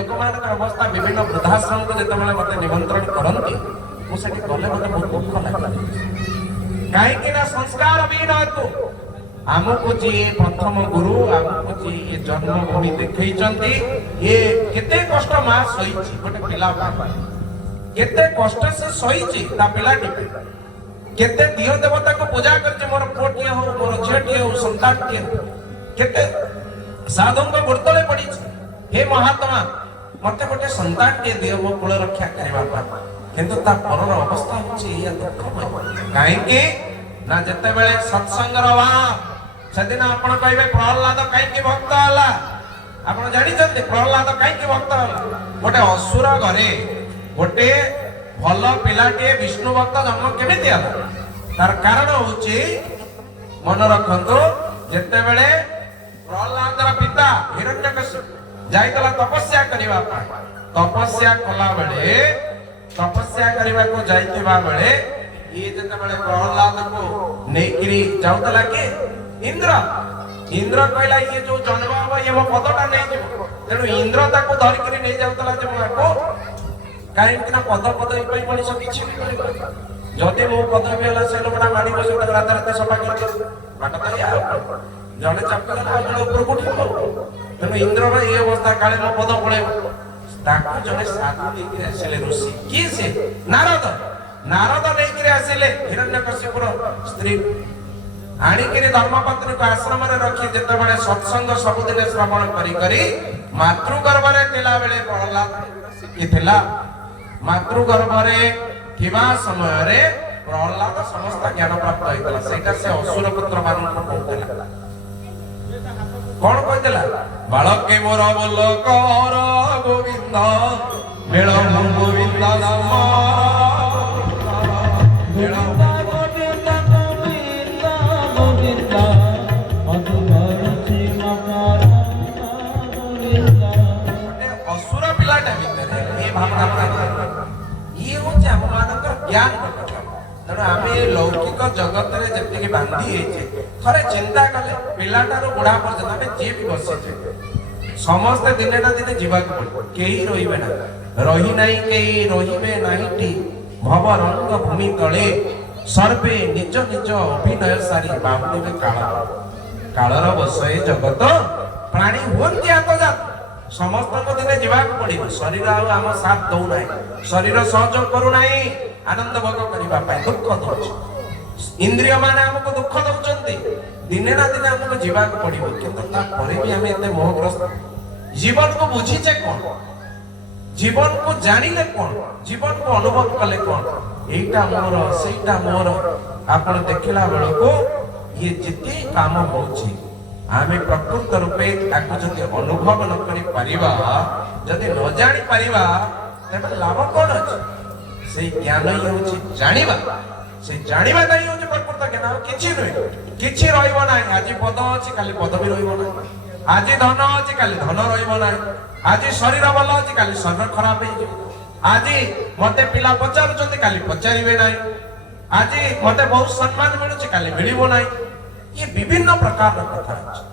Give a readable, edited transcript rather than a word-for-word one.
लोक अवस्था विभिन्न वृद्धाश्रम को जिते मत निमंत्रण करती मुझे गले मत बहुत दुख लगे कहीं संस्कार भी नतु आमको जी प्रथम गुरु आमको जी ये जन्मभूमि देखते ये केते कष्ट माँ सही गोटे पिला केते कष्ट से सही पिलाटी केते दियो देवता को पूजा करके मोर पुओटी हो मोर झीटी हो संतान टी केते साधु को गुरुतले पड़ी हे महात्मा मते गोटे संतान टी दियो मो कुल रक्षा करबा किंतु ता परर अवस्था होची या दुःखमय काहे कि ना जते बेले सत्संग रवा सदिन आपण कहबे प्रहलाद काहे कि भक्त हला आपण जानि जते प्रहलाद काहे कि भक्त हला गोटे असुर घरे गोटे भल पिलाटे विष्णु भक्त जन्म केमिति हला तार कारण होची मन रखंतो जते बेले प्रहलादर पिता हिरण्यकशिपु जाइतला तपस्या करिवा तपस्या कला बेले तपस्या करने को जाइतिबा बेले ये जते बेले प्रहलाद को नेकिरी जाउतला के इंद्र इंद्र कहला ये जो जन्म हबो ये मो पदटा नै जिवो तेनु इंद्र ताको धरि करी नै जाउतला जे माको काहे कि ना पद पई मनिष किछि भी करिबो जदि मो पदवी होला से लोकटा माडी बसे रात रात सफा करके बाटा त या जने चक्कर आपण ऊपर उठिबो तेनु इंद्र रे ये अवस्था काले मो पद पळेबो ताको जने साधु लेके आसिले ऋषि की से नारद नारद लेके आसिले हिरण्यकशिपुर स्त्री आनी के धर्मपत्नी को आश्रम रे रखी जते बेले सत्संग सब दिन श्रवण करी करी मातृ गर्भ रे थिला बेले प्रहलाद शिखिथिला मातृ गर्भ रे थिबा समय रे प्रहलाद समस्त ज्ञान प्राप्त होइतला सेटा से असुर पुत्र मान को कहला कौन कहला बालके मोर बोल कर गोविंद मेल गोविंद नाम असुर पिलाटा भितर ये भावना ये होचे हम मानकर ज्ञान तेणु आम लौकिक जगत रे जति बांधी थरे चिंता कले पिलाटार बुढ़ा पर्यटन आम जी भी बसी समस्ते दिने ना दिने जीवा कहीं रही ना रही नहीं कहीं रही नहीं भव रंग भूमि तले सर्वे निज निज अभिनय सारी बाहुली कालर बसए जगत प्राणी हुंती आतजात समस्त को दिने जीवा पड़ो शरीर आम साथ दौना शरीर सहयोग करूना आनंद भोग करने दुख दौर इंद्रिय माने हमको दुख दौरान दिने ना दिने हमको जीवा पड़ो कि भी आम एत मोहग्रस्त जीवन को बुझीचे कौन जीवन को जानिले कौन जीवन को अनुभव कले कौन एटा मोर सेटा मोर आपण देखला बेल को ये जिते काम होची आमे प्रकृत रूपे ताको जदि अनुभव न करि परिबा जदि न जानि परिबा तबे लाभ कोन अछि से ज्ञान ही होची जानिबा से जानिबा नै होची प्रकृत ज्ञान किछि नै किछि रहइबो नै आज पद अछि काली पद भी रहइबो नै आज धन अछि काली धन रहइबो नै आज शरीर भल अछि काली शरीर खराब हे आज मते पिला पचारुचंती काली पचारिबे नै आज मते बहुत सम्मान मिलुछि काली मिलिबो नै ये विभिन्न प्रकार कथा अछि।